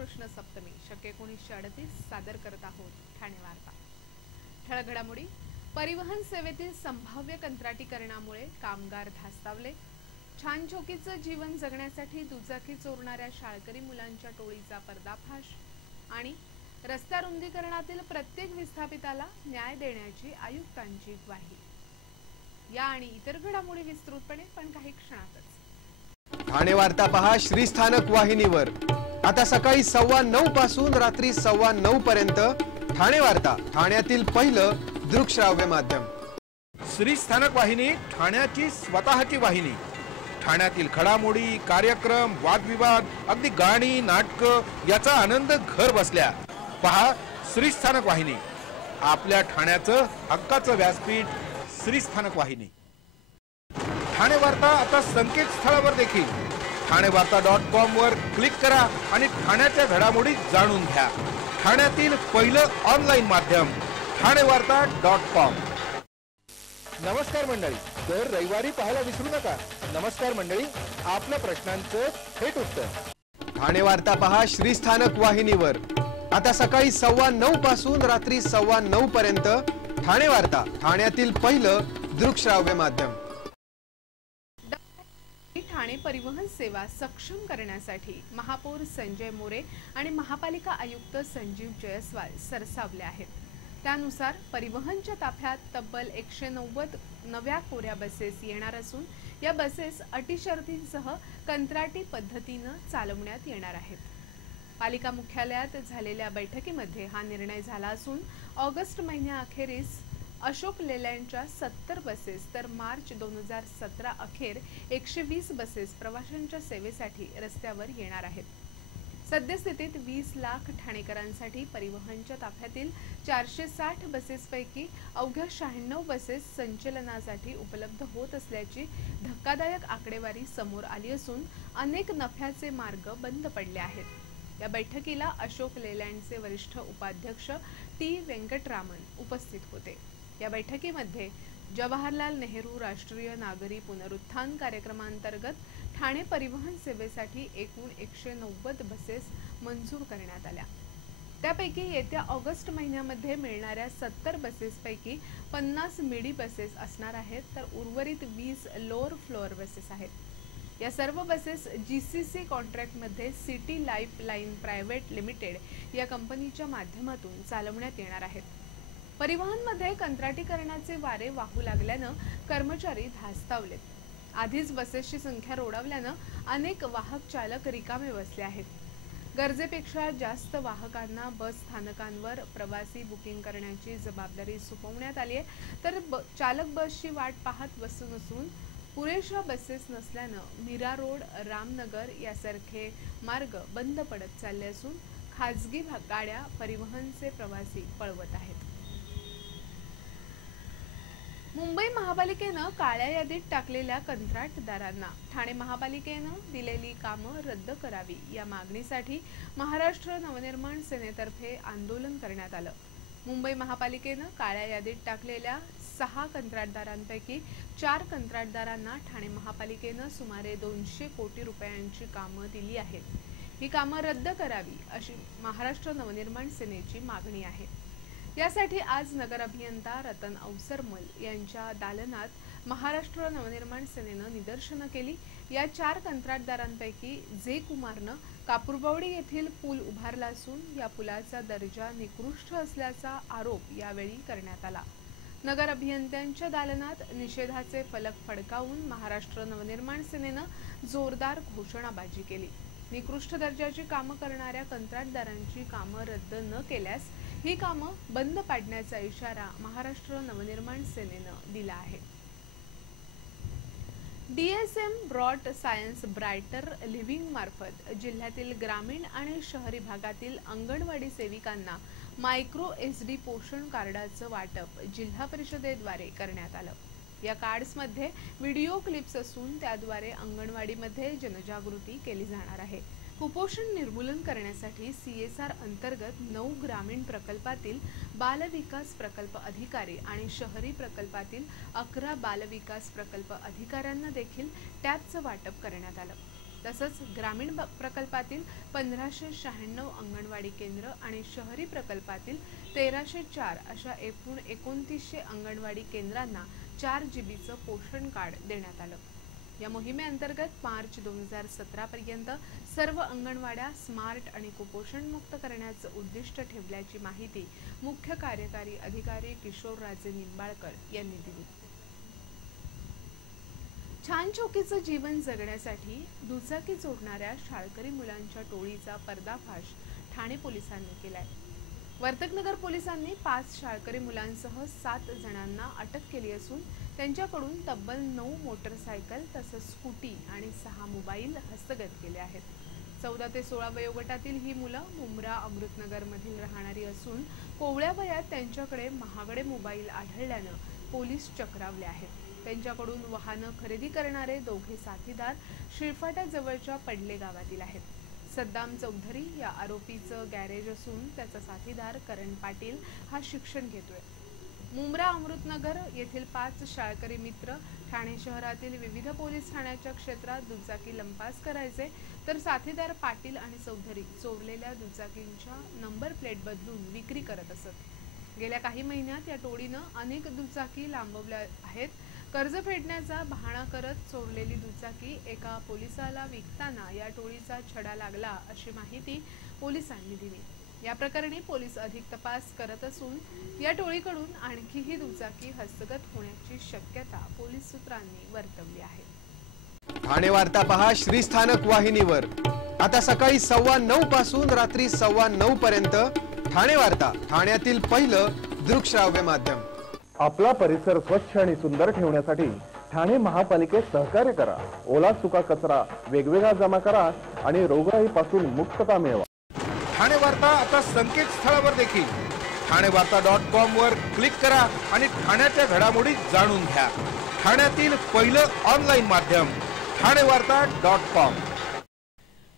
कृष्ण सप्तमी शके 1938 सादर करत आहोत ठाणे वार्ता। ठळक घडामोडी। परिवहन सेवेतील संभाव्य कंत्राटीकरणामुळे कामगार धास्तावले। छानछोकीचं जीवन जगण्यासाठी दुचाकी चोरणाऱ्या शाळकरी मुलांच्या टोळीचा पर्दाफाश आणि रस्ता रुंदीकरणातील प्रत्येक विस्थापिताला न्याय देण्याची आयुक्तांची ग्वाही। या आणि इतर घडामोडी विस्तृतपणे पण काही क्षणातच। ठाणे वार्ता पहा श्रीस्थानक वाहिनीवर। आता सकाळी 9:15 पासून रात्री 9:15 पर्यंत ठाणे वार्ता, ठाण्यातील पहिलं दृकश्राव्य माध्यम। श्रीस्थानक वाहिनी ठाण्याची स्वतःची वाहिनी। ठाण्यातील घडामोडी, कार्यक्रम, वादविवाद, अगदी गाणी, नाटक याचा आनंद घर बसल्या पहा श्रीस्थानक वाहिनी। आपल्या ठाण्याचं हक्काचं व्यासपीठ श्रीस्थानक वाहिनी। ठाणे वार्ता आता संकेतस्थळावर देखील ठाणेवार्ता.com वर क्लिक करा आणि ठाण्याच्या घडामोडी जाणून घ्या। ठाण्यातील पहिलं ऑनलाईन माध्यम ठाणेवार्ता.com। नमस्कार मंडळी, दर रविवारी पाहायला विसरू नका। नमस्कार मंडळी, आपल्या प्रश्नांचं थेट उत्तर। ठाणे वार्ता पहा श्रीस्थानक वाहिनीवर। आता सकाळी 9:15 पासून रात्री 9:15 पर्यंत ठाणे वार्ता, ठाण्यातील पहिलं दृकश्राव्य माध्यम। ठाणे परिवहन सेवा सक्षम करण्यासाठी महापौर संजय मोरे आणि महापालिका आयुक्त संजीव जयस्वाल सरसावले आहेत। त्यानुसार परिवहनच्या ताफ्यात तब्बल 190 नव्या कोऱ्या बसेस येणार असून या बसेस अटी शर्तींसह कंत्राटी पद्धतीने चालवण्यात येणार आहेत। पालिका मुख्यालयात झालेल्या बैठकीमध्ये हा निर्णय झाला असून ऑगस्ट महिन्याअखेरीस अशोक लेलँडच्या 70 बसेस तर मार्च 2017 अखेर 120 बसेस प्रवाशांच्या सेवेसाठी रस्त्यावर येणार आहेत। सद्यस्थितीत 20 लाख ठाणेकरांसाठी परिवहनच्या ताफ्यातील 460 बसेसपैकी अवघ्या 96 बसेस संचलनासाठी उपलब्ध होत असल्याची धक्कादायक आकडेवारी समोर आली असून अनेक नफ्याचे मार्ग बंद पडले आहेत। या बैठकीला अशोक लेलँडचे वरिष्ठ उपाध्यक्ष टी वेंकटरामन उपस्थित होते। या बैठकीमध्ये जवाहरलाल नेहरू राष्ट्रीय नागरी पुनरुत्थान कार्यक्रमांतर्गत ठाणे परिवहन सेवेसाठी एकूण 190 बसेस मंजूर करण्यात आल्या। त्यापैकी येत्या ऑगस्ट महिन्यामध्ये मिळणाऱ्या 70 बसेसपैकी 50 मिडी बसेस असणार आहेत तर उर्वरित 20 लोअर फ्लोअर बसेस आहेत। या सर्व बसेस जीसीसी कॉन्ट्रॅक्टमध्ये city life line private limited या कंपनीच्या माध्यमातून चालवण्यात येणार आहेत। परिवहनमध्ये कंत्राटीकरणाचे वारे वाहू लागल्यानं कर्मचारी धास्तावलेत। आधीच बसेसची संख्या रोडावल्यानं अनेक वाहक चालक रिकामे बसले आहेत। गरजेपेक्षा जास्त वाहकांना बस स्थानकांवर प्रवासी बुकिंग करण्याची जबाबदारी सोपवण्यात आली आहे, तर चालक बसची वाट पाहत बसून असून पुरेशा बसेस नसल्यानं मीरा रोड, रामनगर यासारखे मार्ग बंद पडत चालले असून खासगी गाड्या परिवहनचे प्रवासी पळवत आहेत। मुंबई महापालिकेनं काळ्या यादीत टाकलेल्या कंत्राटदारांना ठाणे महापालिकेनं दिलेली कामं रद्द करावी या मागणीसाठी महाराष्ट्र नवनिर्माण सेनेतर्फे आंदोलन करण्यात आलं। मुंबई महापालिकेनं काळ्या यादीत टाकलेल्या 6 कंत्राटदारांपैकी 4 कंत्राटदारांना ठाणे महापालिकेनं सुमारे 200 कोटी रुपयांची कामं दिली आहेत। ही कामं रद्द करावी अशी महाराष्ट्र नवनिर्माण सेनेची मागणी आहे। यासाठी आज नगर अभियंता रतन अवसरमल यांच्या दालनात महाराष्ट्र नवनिर्माण सेनेनं निदर्शनं केली। या 4 कंत्राटदारांपैकी जे कुमारनं कापूरबावडी येथील पूल उभारला असून या पुलाचा दर्जा निकृष्ट असल्याचा आरोप यावेळी करण्यात आला। नगर अभियंत्यांच्या दालनात निषेधाचे फलक फडकावून महाराष्ट्र नवनिर्माण सेनेनं जोरदार घोषणाबाजी केली। निकृष्ट दर्जाची कामं करणाऱ्या कंत्राटदारांची कामं रद्द न केल्यास ही कामं बंद पाडण्याचा इशारा महाराष्ट्र नवनिर्माण सेनेनं दिला आहे। DSM bright science brighter living मार्फत जिल्ह्यातील ग्रामीण आणि शहरी भागातील अंगणवाडी सेविकांना मायक्रो SD पोषण कार्डाचं वाटप जिल्हा परिषदेद्वारे करण्यात आलं। या कार्ड्समध्ये व्हिडिओ क्लिप्स असून त्याद्वारे अंगणवाडीमध्ये जनजागृती केली जाणार आहे। कुपोषण निर्मूलन करण्यासाठी CSR अंतर्गत 9 ग्रामीण प्रकल्पातील बालविकास प्रकल्प अधिकारी आणि शहरी प्रकल्पातील 11 बालविकास प्रकल्प अधिकाऱ्यांना देखील टॅबचं वाटप करण्यात आलं। तसंच ग्रामीण प्रकल्पातील 1596 अंगणवाडी केंद्र आणि शहरी प्रकल्पातील 1304 अशा एकूण 2900 अंगणवाडी केंद्रांना 4 जीबीचं पोषण कार्ड देण्यात आलं। या मोहिमेअंतर्गत मार्च 2017 पर्यंत सर्व अंगणवाड्या स्मार्ट आणि कुपोषण मुक्त करण्याचं उद्दिष्ट ठेवल्याची माहिती मुख्य कार्यकारी अधिकारी किशोरराजे निंबाळकर यांनी दिली। छान चौकीचं जीवन जगण्यासाठी दुचाकी चोरणाऱ्या शाळकरी मुलांच्या टोळीचा पर्दाफाश ठाणे पोलिसांनी केलाय। वर्तकनगर पोलिसांनी 5 शाळकरी मुलांसह 7 जणांना अटक केली असून त्यांच्याकडून तब्बल 9 मोटरसायकल तसंच स्कूटी आणि 6 मोबाईल हस्तगत केले आहेत। 14 ते 16 वयोगटातील ही मुलं मुंब्रा अमृतनगर मधील राहणारी असून कोवळ्या वयात त्यांच्याकडे महागडे मोबाईल आढळल्यानं पोलीस चक्रावले आहेत। त्यांच्याकडून वाहनं खरेदी करणारे दोघे साथीदार शिळफाटा जवळच्या पडले गावातील आहेत। सद्दाम चौधरी या आरोपीचं गॅरेज असून त्याचा साथीदार करण पाटील हा शिक्षण घेतोय। मुंब्रा अमृतनगर येथील 5 शाळकरी मित्र ठाणे शहरातील विविध पोलीस ठाण्याच्या क्षेत्रात दुचाकी लंपास करायचे, तर साथीदार पाटील आणि चौधरी चोरलेल्या दुचाकींच्या नंबर प्लेट बदलून विक्री करत असत। गेल्या काही महिन्यात या टोळीनं अनेक दुचाकी लांबवल्या आहेत। कर्ज फेडण्याचा बहाणा करत चोरलेली दुचाकी एका पोलिसाला विकताना या टोळीचा छडा लागला अशी माहिती पोलिसांनी दिली। या प्रकरणी पोलीस अधिक तपास करत असून या टोळीकडून आणखीही दुचाकी हस्तगत होण्याची शक्यता पोलीस सूत्रांनी वर्तवली आहे। ठाणे वार्ता पहा श्रीस्थानक वाहिनीवर आता सकाळी 9:15 पासून रात्री 9:15 पर्यंत ठाणे वार्ता, ठाण्यातील पहिलं दृकश्राव्य माध्यम। आपला परिसर स्वच्छ आणि सुंदर ठेवण्यासाठी ठाणे महापालिकेत सहकार्य करा। ओला सुका कचरा वेगवेगळा जमा करा आणि रोगराईपासून मुक्तता मिळवा। ठाणे वार्ता आता संकेतस्थळावर देखील ठाणेवार्ता.com वर क्लिक करा आणि ठाण्याच्या घडामोडी जाणून घ्या। ठाण्यातील पहिलं ऑनलाईन माध्यम ठाणेवार्ता.com।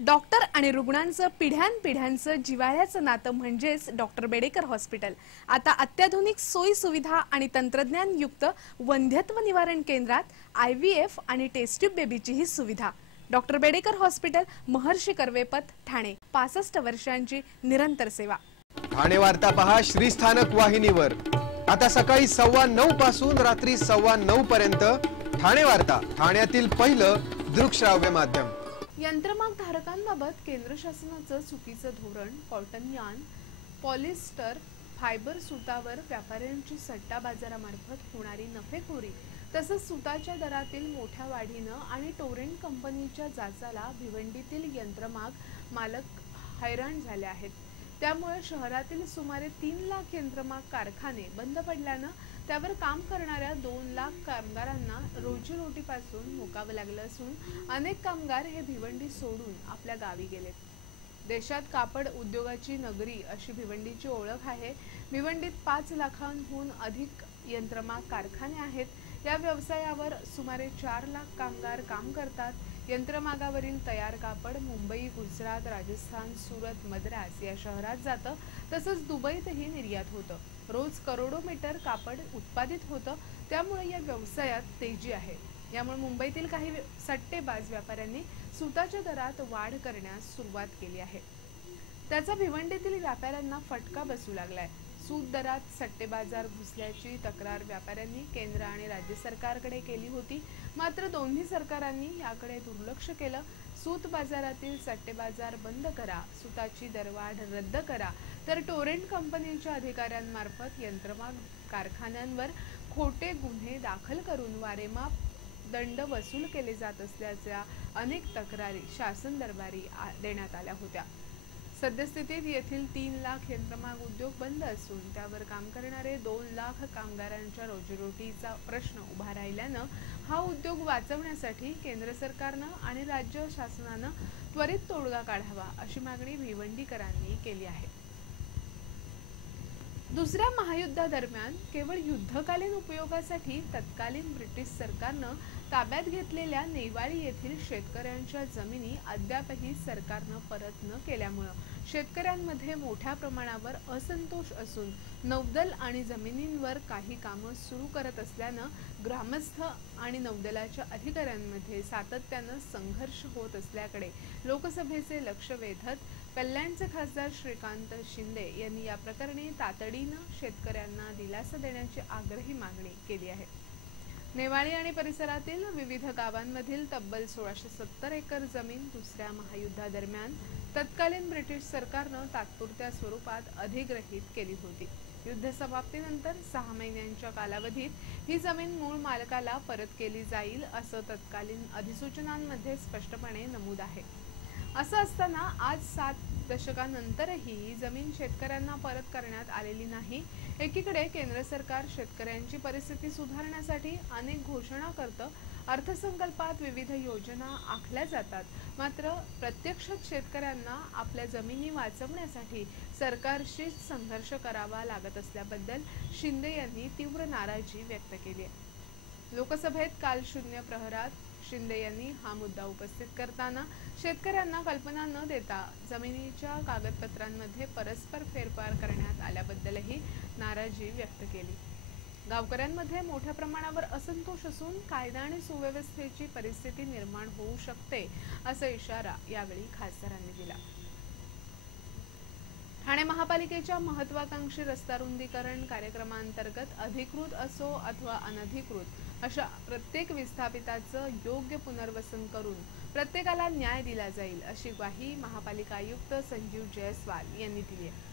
डॉक्टर आणि रुग्णांचं पिढ्यानपिढ्यांचं जिव्हाळ्याचं नातं म्हणजेच डॉक्टर बेडेकर हॉस्पिटल आता अत्याधुनिक सोयी सुविधा आणि तंत्रज्ञान युक्त वंध्यत्व निवारण केंद्रात IVF आणि टेस्ट ट्यूब बेबीची ही सुविधा। डॉक्टर बेडेकर हॉस्पिटल, महर्षी कर्वेपथ, ठाणे। 65 वर्षांची निरंतर सेवा। ठाणे वार्ता पहा श्रीस्थानक वाहिनीवर आता सकाळी 9:15 पासून रात्री 9:15 पर्यंत ठाणे वार्ता, ठाण्यातील पहिलं दृकश्राव्य माध्यम। यंत्रमाग धारकांबाबत केंद्र शासनाचं चुकीचं धोरण, cotton yarn, polyester, fibre Sutawar व्यापाऱ्यांची सट्टा बाजारामार्फत होणारी नफेखोरी, तसंच सुताच्या दरातील मोठ्या वाढीनं आणि टोरेंट कंपनीच्या जाचाला भिवंडीतील यंत्रमाग मालक हैराण झाले आहेत। त्यामुळे शहरातील सुमारे 3 लाख यंत्रमाग कारखाने बंद पडल्यानं त्यावर काम करणाऱ्या 2 लाख कामगारांना रोजीरोटीपासून मुकावं लागलं असून अनेक कामगार हे भिवंडी सोडून आपल्या गावी गेलेत। देशात कापड उद्योगाची नगरी अशी भिवंडीची ओळख आहे। भिवंडीत 5 लाखांहून अधिक यंत्रमाग कारखाने आहेत। या व्यवसायावर सुमारे 4 लाख कामगार काम करतात। यंत्रमागावरील तयार कापड मुंबई, गुजरात, राजस्थान, सुरत, मद्रास या शहरात जातं, तसंच दुबईतही निर्यात होतं। रोज करोडो मीटर कापड उत्पादित होतं, त्यामुळे या व्यवसायात तेजी आहे। यामुळे मुंबईतील काही सट्टेबाज व्यापाऱ्यांनी सुताच्या दरात वाढ करण्यास सुरुवात केली आहे। त्याचा भिवंडीतील व्यापाऱ्यांना फटका बसू लागलाय। सूत दरात सट्टेबाजार घुसल्याची तक्रार व्यापाऱ्यांनी केंद्र आणि राज्य सरकारकडे केली होती, मात्र दोन्ही सरकारांनी याकडे दुर्लक्ष केलं। सूत बाजारातील सट्टेबाजार बंद करा, सुताची दरवाढ रद्द करा, तर टोरेंट कंपनीच्या अधिकाऱ्यांमार्फत यंत्रमाग कारखान्यांवर खोटे गुन्हे दाखल करून वारेमाप दंड वसूल केले जात असल्याच्या अनेक तक्रारी शासन दरबारी देण्यात आल्या होत्या। सद्यस्थितीत येथील 3 लाख यंत्रमाग उद्योग बंद असून त्यावर काम करणारे 2 लाख कामगारांच्या रोजीरोटीचा प्रश्न उभा राहिल्यानं हा उद्योग वाचवण्यासाठी केंद्र सरकारनं आणि राज्य शासनानं त्वरित तोडगा काढावा अशी मागणी भिवंडीकरांनी केली आहे। दुसऱ्या महायुद्धादरम्यान केवळ युद्धकालीन उपयोगासाठी तत्कालीन ब्रिटिश सरकारनं ताब्यात घेतलेल्या नेवाळी येथील शेतकऱ्यांच्या जमिनी अद्यापही सरकारनं परत न केल्यामुळे शेतकऱ्यांमध्ये मोठ्या प्रमाणावर असंतोष असून नौदल आणि जमिनींवर काही कामं सुरू करत असल्यानं ग्रामस्थ आणि नौदलाच्या अधिकाऱ्यांमध्ये सातत्यानं संघर्ष होत असल्याकडे लोकसभेचे लक्ष वेधत कल्याणचे खासदार श्रीकांत शिंदे यांनी या प्रकरणी तातडीनं शेतकऱ्यांना दिलासा देण्याची आग्रही मागणी केली आहे। नेवाळी आणि परिसरातील विविध गावांमधील तब्बल 1670 एकर जमीन दुसऱ्या महायुद्धादरम्यान तत्कालीन ब्रिटिश सरकारनं तात्पुरत्या स्वरूपात अधिग्रहित केली होती। युद्ध समाप्तीनंतर 6 महिन्यांच्या कालावधीत ही जमीन मूळ मालकाला परत केली जाईल असं तत्कालीन अधिसूचनांमध्ये स्पष्टपणे नमूद आहे। असं असताना आज 7 दशकांनंतरही ही जमीन शेतकऱ्यांना परत करण्यात आलेली नाही। एकीकडे केंद्र सरकार शेतकऱ्यांची परिस्थिती सुधारण्यासाठी अनेक घोषणा करतं, अर्थसंकल्पात विविध योजना आखल्या जातात, मात्र प्रत्यक्षात शेतकऱ्यांना आपल्या जमिनी वाचवण्यासाठी सरकारशी संघर्ष करावा लागत असल्याबद्दल शिंदे यांनी तीव्र नाराजी व्यक्त केली आहे। लोकसभेत काल शून्य प्रहरात शिंदे यांनी हा मुद्दा उपस्थित करताना शेतकऱ्यांना कल्पना न देता जमिनीच्या कागदपत्रांमध्ये परस्पर फेरफार करण्यात आल्याबद्दलही नाराजी व्यक्त केली। गावकऱ्यांमध्ये मोठ्या प्रमाणावर असंतोष असून कायदा आणि सुव्यवस्थेची परिस्थिती निर्माण होऊ शकते असा इशारा यावेळी खासदारांनी दिला। ठाणे महापालिकेच्या महत्वाकांक्षी रस्ता रुंदीकरण कार्यक्रमांतर्गत अधिकृत असो अथवा अनधिकृत अशा प्रत्येक विस्थापिताचं योग्य पुनर्वसन करून प्रत्येकाला न्याय दिला जाईल अशी ग्वाही महापालिका आयुक्त संजीव जयस्वाल यांनी दिली आहे।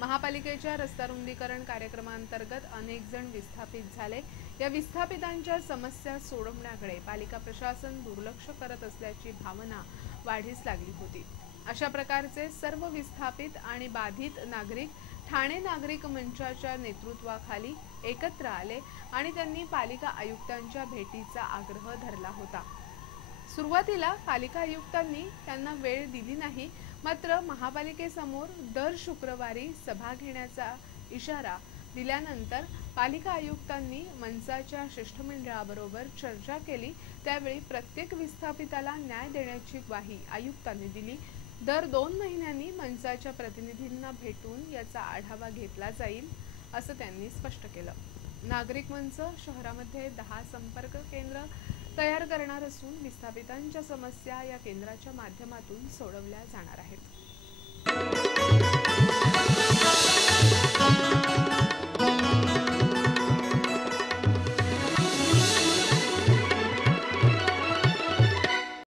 महापालिकेच्या रस्ता रुंदीकरण कार्यक्रमांतर्गत अनेक जण विस्थापित झाले। या विस्थापितांच्या समस्या सोडवण्याकडे पालिका प्रशासन दुर्लक्ष करत असल्याची भावना वाढीस लागली होती। अशा प्रकारचे सर्व विस्थापित आणि बाधित नागरिक ठाणे नागरिक मंचाच्या नेतृत्वाखाली एकत्र आले आणि त्यांनी पालिका आयुक्तांच्या भेटीचा आग्रह धरला होता। सुरुवातीला पालिका आयुक्तांनी त्यांना वेळ दिली नाही, मात्र महापालिकेसमोर दर शुक्रवारी सभा घेण्याचा इशारा दिल्यानंतर पालिका आयुक्तांनी मनसाच्या शिष्टमंडळाबरोबर चर्चा केली। त्यावेळी प्रत्येक विस्थापिताला न्याय देण्याची ग्वाही आयुक्तांनी दिली। दर 2 महिन्यांनी मनसाच्या प्रतिनिधींना भेटून याचा आढावा घेतला जाईल असं त्यांनी स्पष्ट केलं। नागरिक मंच शहरामध्ये 10 संपर्क केंद्र तयार करणार असून विस्थापितांच्या समस्या या केंद्राच्या माध्यमातून सोडवल्या जाणार आहेत।